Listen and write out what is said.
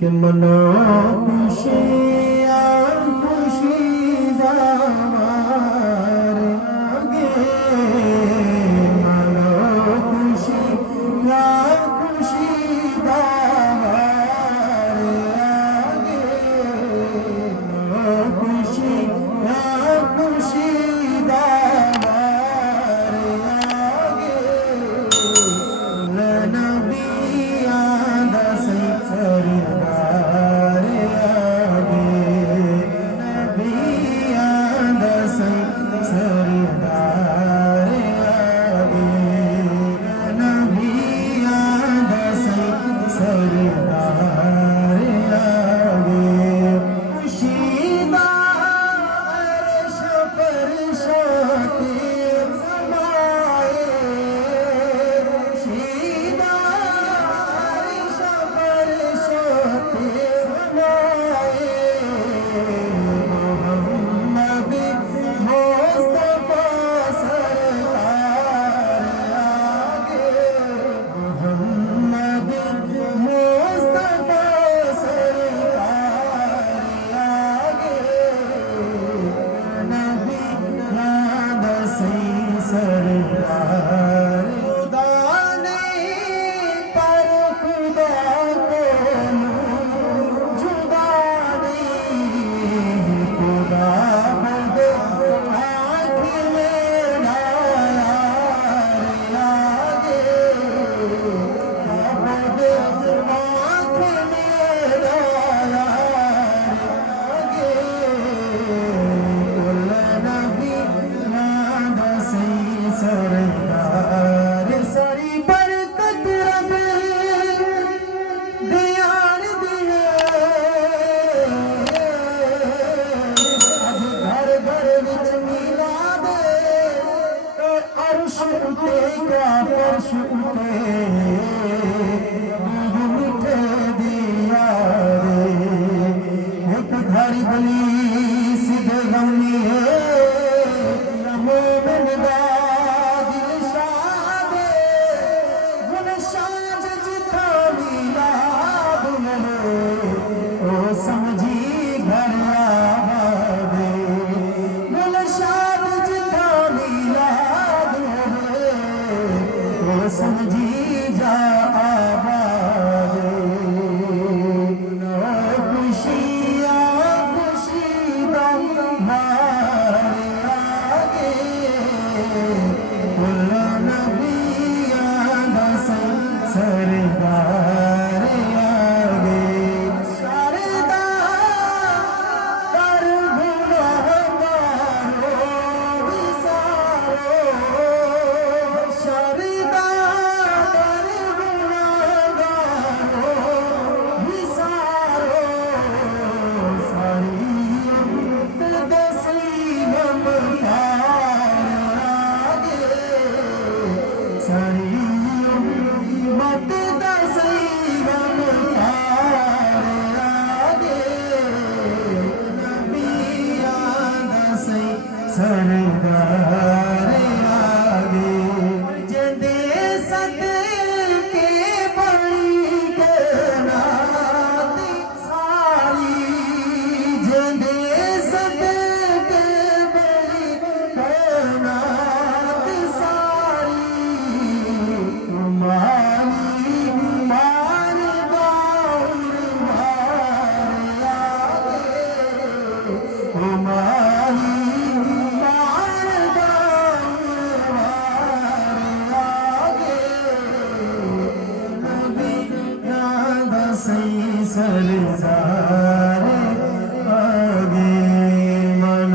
कि मनो खुशियाँ खुशीदा हमारे आगे, मनो खुशियाँ खुशीदा हमारे आगे, मनो खुशियाँ खुशीदा हमारे आगे, नबियाँ दा सरदार आगे, नबियाँ दा सरदार आगे, नबियाँ दा सरदार आगे, खुशीदा अर्श फरशोते समाए, खुशीदा अर्श फरशोते समाए, मोहम्मद मुस्तफा सरकार आगे, मोहम्मद मुस्तफा सरकार आगे, नबी याद सही सरकार, खुदा नहीं पर खुदा को जुदा नहीं, खुदा खुद आँख मेरा यार आगे, खुद आँख मेरा यार आगे, कुल नबी याद सही सरदार, सारी बरकत रब दियार दिए, अब घर घर विच मिलाद ते अर्श उते क्या फर्श उते मिठे दिया रे, एक घड़ी बली सीधे गमनी है मोमिन दा दिल शाद, गुल शाज जिथा मिलाद है ओ समझी घर आबाद, गुल शाज जिथा मिलाद है ओ समझी जा आबाद, खुशियाँ खुशीदा हमारे आगे, कुल नबियाँ दा सरदार आगे, शारदा कर गुनहगारो विसारो, शारदा कर गुनहगारो विसारो, सारी उम्मत दसी गम पार आगे, सारी उम्मत दसी गम पार आगे, नबियाँ दा सरदार आगे, जिंदे सदके बड़ी के नाती सारी, जिंदे सदके बड़ी के नाती सारी, तुम्हारी मार गौर मार आगे, तुम्हारी मार गौर मार आगे, नबी याद सही सरदार